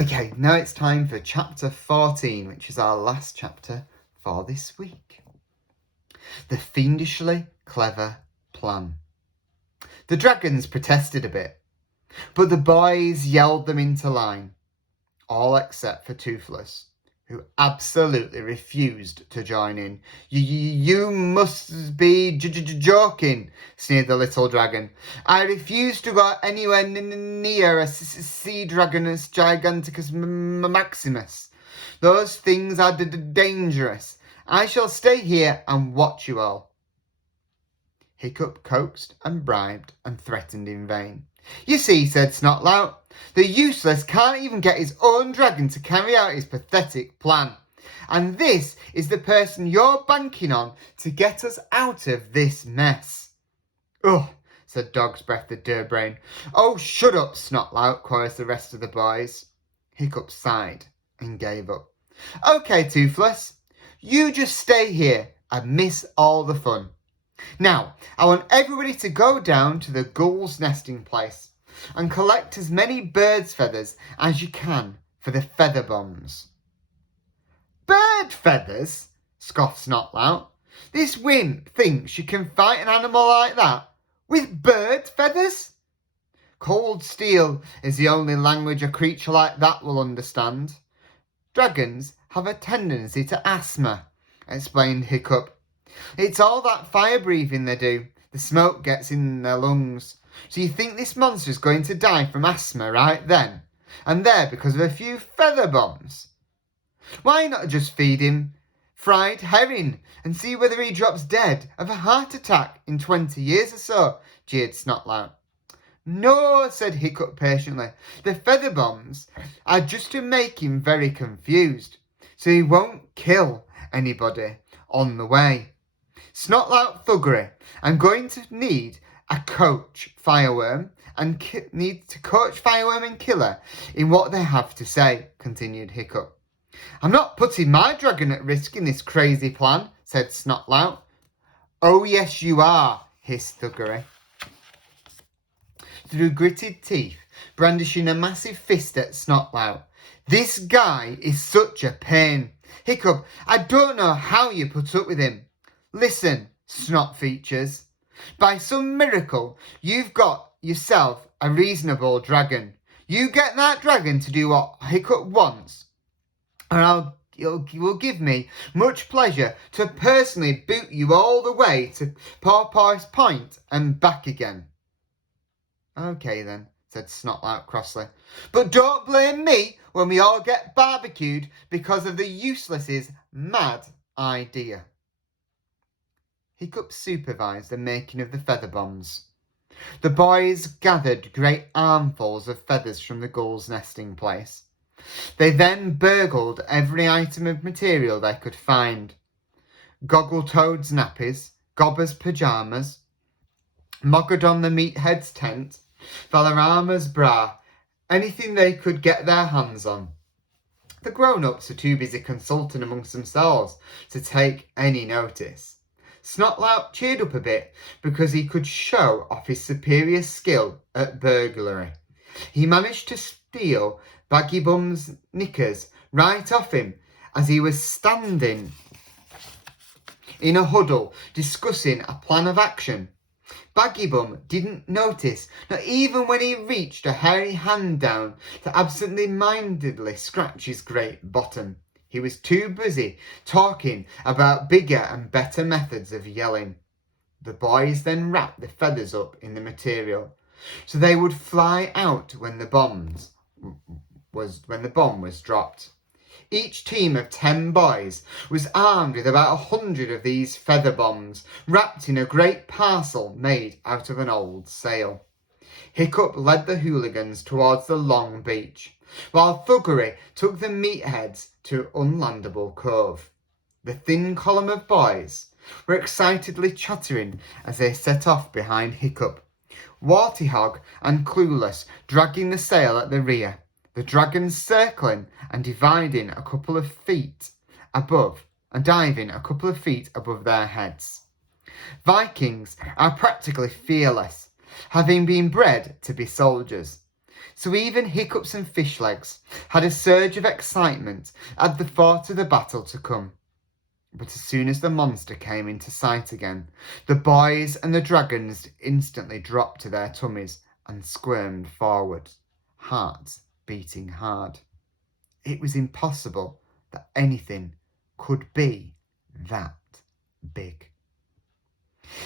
Okay, now it's time for chapter 14, which is our last chapter for this week. The Fiendishly Clever Plan. The dragons protested a bit, but the boys yelled them into line, all except for Toothless, who absolutely refused to join in. You must be joking, sneered the little dragon. I refuse to go anywhere near a sea dragon as gigantic as Maximus. Those things are dangerous. I shall stay here and watch you all. Hiccup coaxed and bribed and threatened in vain. You see, said Snotlout, the useless can't even get his own dragon to carry out his pathetic plan. And this is the person you're banking on to get us out of this mess. Ugh, said Dog's Breath the Durbrain. Oh, shut up, Snotlout, chorused the rest of the boys. Hiccup sighed and gave up. Okay, Toothless, you just stay here and miss all the fun. Now, I want everybody to go down to the gull's nesting place and collect as many birds' feathers as you can for the feather bombs. Bird feathers? Scoffed Snotlout. This wimp thinks she can fight an animal like that with bird feathers? Cold steel is the only language a creature like that will understand. Dragons have a tendency to asthma, explained Hiccup. It's all that fire breathing they do. The smoke gets in their lungs. So you think this monster's going to die from asthma right then and there because of a few feather bombs? Why not just feed him fried herring and see whether he drops dead of a heart attack in 20 years or so? Jeered Snotlout. No, said Hiccup patiently. The feather bombs are just to make him very confused, so he won't kill anybody on the way. Snotlout Thuggery, I'm going to need a coach fireworm and coach fireworm and killer in what they have to say, continued Hiccup. I'm not putting my dragon at risk in this crazy plan, said Snotlout. Oh yes you are, hissed Thuggery. Through gritted teeth, brandishing a massive fist at Snotlout. This guy is such a pain. Hiccup, I don't know how you put up with him. Listen, Snot Features, by some miracle you've got yourself a reasonable dragon. You get that dragon to do what Hiccup wants, and it will give me much pleasure to personally boot you all the way to Pawpaw's Point and back again. Okay then, said Snotlout crossly, but don't blame me when we all get barbecued because of the useless's mad idea. Hiccup supervised the making of the feather bombs. The boys gathered great armfuls of feathers from the gull's nesting place. They then burgled every item of material they could find. Goggletoad's nappies, Gobber's pyjamas, Mogadon the meathead's tent, Valorama's bra, anything they could get their hands on. The grown-ups were too busy consulting amongst themselves to take any notice. Snotlout cheered up a bit because he could show off his superior skill at burglary. He managed to steal Baggy Bum's knickers right off him as he was standing in a huddle discussing a plan of action. Baggy Bum didn't notice, not even when he reached a hairy hand down to absently-mindedly scratch his great bottom. He was too busy talking about bigger and better methods of yelling. The boys then wrapped the feathers up in the material, so they would fly out when the bomb was dropped. Each team of 10 boys was armed with about 100 of these feather bombs, wrapped in a great parcel made out of an old sail. Hiccup led the hooligans towards the long beach, while Thuggery took the meatheads to Unlandable Cove. The thin column of boys were excitedly chattering as they set off behind Hiccup, Wartyhog and Clueless dragging the sail at the rear, the dragons circling and diving a couple of feet above their heads. Vikings are practically fearless, having been bred to be soldiers. So even Hiccups and Fishlegs had a surge of excitement at the thought of the battle to come. But as soon as the monster came into sight again, the boys and the dragons instantly dropped to their tummies and squirmed forward, hearts beating hard. It was impossible that anything could be that big.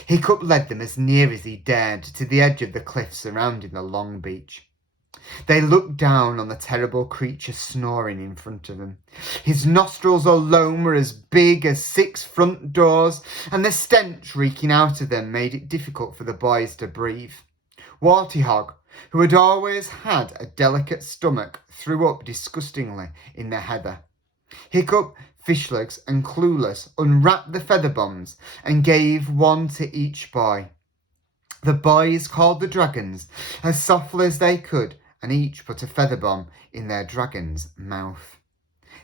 Hiccup led them as near as he dared to the edge of the cliff surrounding the long beach. They looked down on the terrible creature snoring in front of them. His nostrils alone were as big as 6 front doors, and the stench reeking out of them made it difficult for the boys to breathe. Wartyhog, who had always had a delicate stomach, threw up disgustingly in the heather. Hiccup, Fishlegs and Clueless unwrapped the feather bombs and gave one to each boy. The boys called the dragons as softly as they could, and each put a feather bomb in their dragon's mouth.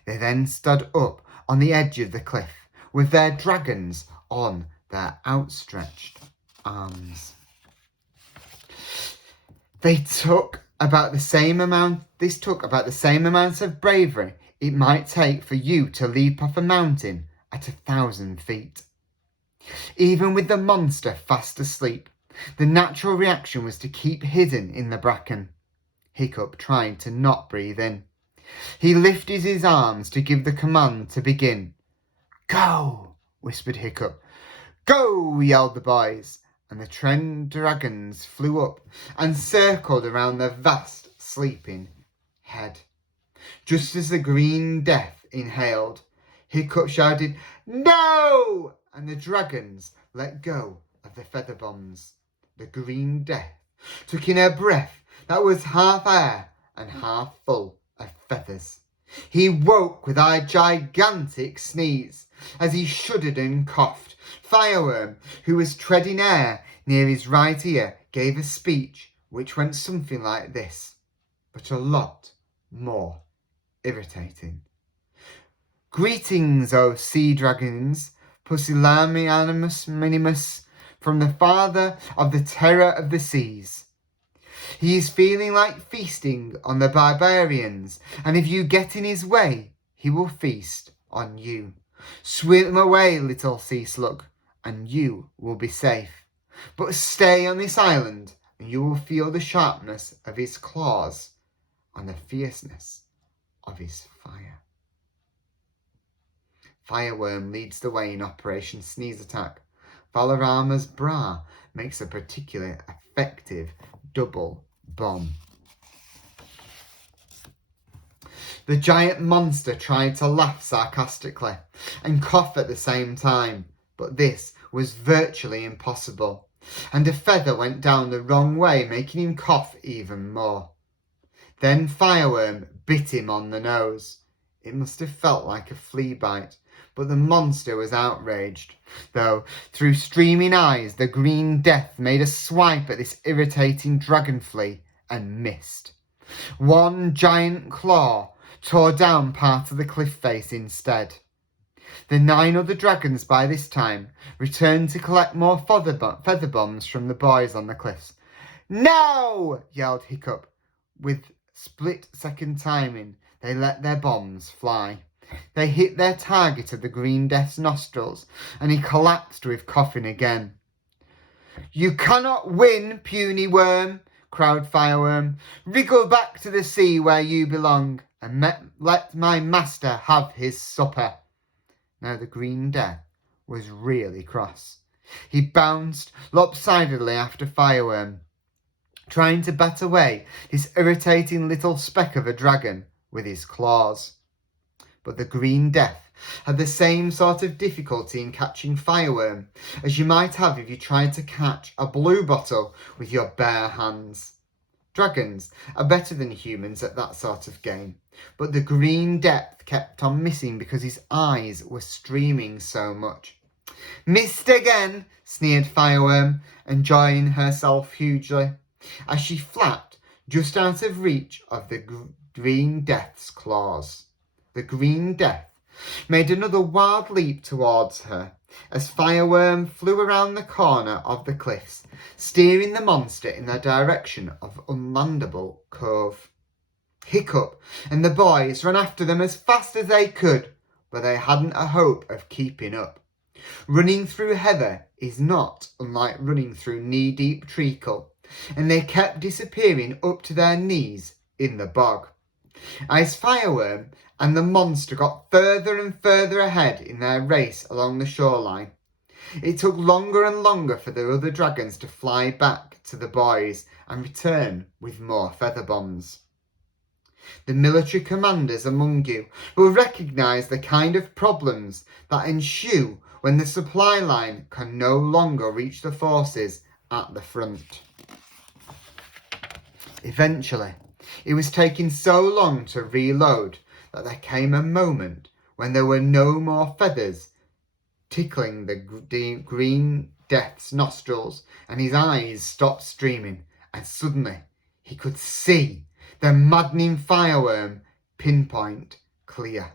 They then stood up on the edge of the cliff with their dragons on their outstretched arms. This took about the same amount of bravery it might take for you to leap off a mountain at 1,000 feet. Even with the monster fast asleep, the natural reaction was to keep hidden in the bracken. Hiccup tried to not breathe in. He lifted his arms to give the command to begin. "Go!" whispered Hiccup. "Go!" yelled the boys, and the dragons flew up and circled around the vast sleeping head. Just as the Green Death inhaled, Hiccup shouted, "No!" and the dragons let go of the feather bombs. The Green Death took in a breath that was half air and half full of feathers. He woke with a gigantic sneeze as he shuddered and coughed. Fireworm, who was treading air near his right ear, gave a speech which went something like this, but a lot more irritating. "Greetings, O sea dragons, pusillanimous minimus, from the father of the terror of the seas. He is feeling like feasting on the barbarians, and if you get in his way, he will feast on you. Swim away, little sea slug, and you will be safe. But stay on this island, and you will feel the sharpness of his claws and the fierceness of his fire." Fireworm leads the way in Operation Sneeze Attack. Valorama's bra makes a particularly effective double bomb. The giant monster tried to laugh sarcastically and cough at the same time, but this was virtually impossible, and a feather went down the wrong way, making him cough even more. Then Fireworm bit him on the nose. It must have felt like a flea bite, but the monster was outraged, though through streaming eyes the Green Death made a swipe at this irritating dragon flea and missed. One giant claw tore down part of the cliff face instead. The 9 other dragons by this time returned to collect more feather bombs from the boys on the cliffs. "No!" yelled Hiccup. With split-second timing, they let their bombs fly. They hit their target of the Green Death's nostrils, and he collapsed with coughing again. "You cannot win, puny worm," cried Fireworm. "Wriggle back to the sea where you belong, and let my master have his supper." Now the Green Death was really cross. He bounced lopsidedly after Fireworm, trying to bat away this irritating little speck of a dragon with his claws. But the Green Death had the same sort of difficulty in catching Fireworm as you might have if you tried to catch a blue bottle with your bare hands. Dragons are better than humans at that sort of game, but the Green Death kept on missing because his eyes were streaming so much. "Missed again," sneered Fireworm, enjoying herself hugely, as she flapped just out of reach of the Green Death's claws. The Green Death made another wild leap towards her, as Fireworm flew around the corner of the cliffs, steering the monster in the direction of Unlandable Cove. Hiccup and the boys ran after them as fast as they could, but they hadn't a hope of keeping up. Running through heather is not unlike running through knee-deep treacle, and they kept disappearing up to their knees in the bog. As Fireworm and the monster got further and further ahead in their race along the shoreline, it took longer and longer for the other dragons to fly back to the boys and return with more feather bombs. The military commanders among you will recognise the kind of problems that ensue when the supply line can no longer reach the forces at the front. Eventually, it was taking so long to reload that there came a moment when there were no more feathers tickling the green Death's nostrils, and his eyes stopped streaming, and suddenly he could see the maddening Fireworm pinpoint clear.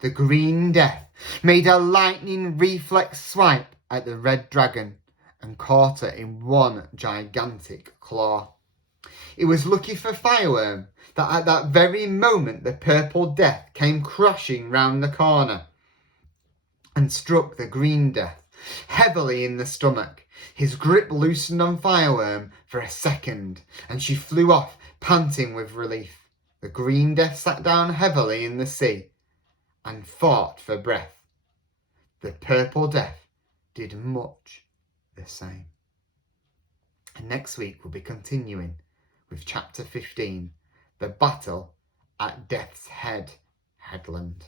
The Green Death made a lightning reflex swipe at the red dragon and caught her in one gigantic claw. It was lucky for Fireworm that at that very moment the Purple Death came crashing round the corner and struck the Green Death heavily in the stomach. His grip loosened on Fireworm for a second, and she flew off, panting with relief. The Green Death sat down heavily in the sea and fought for breath. The Purple Death did much the same. And next week we'll be continuing with chapter 15, the battle at Death's Head, Headland.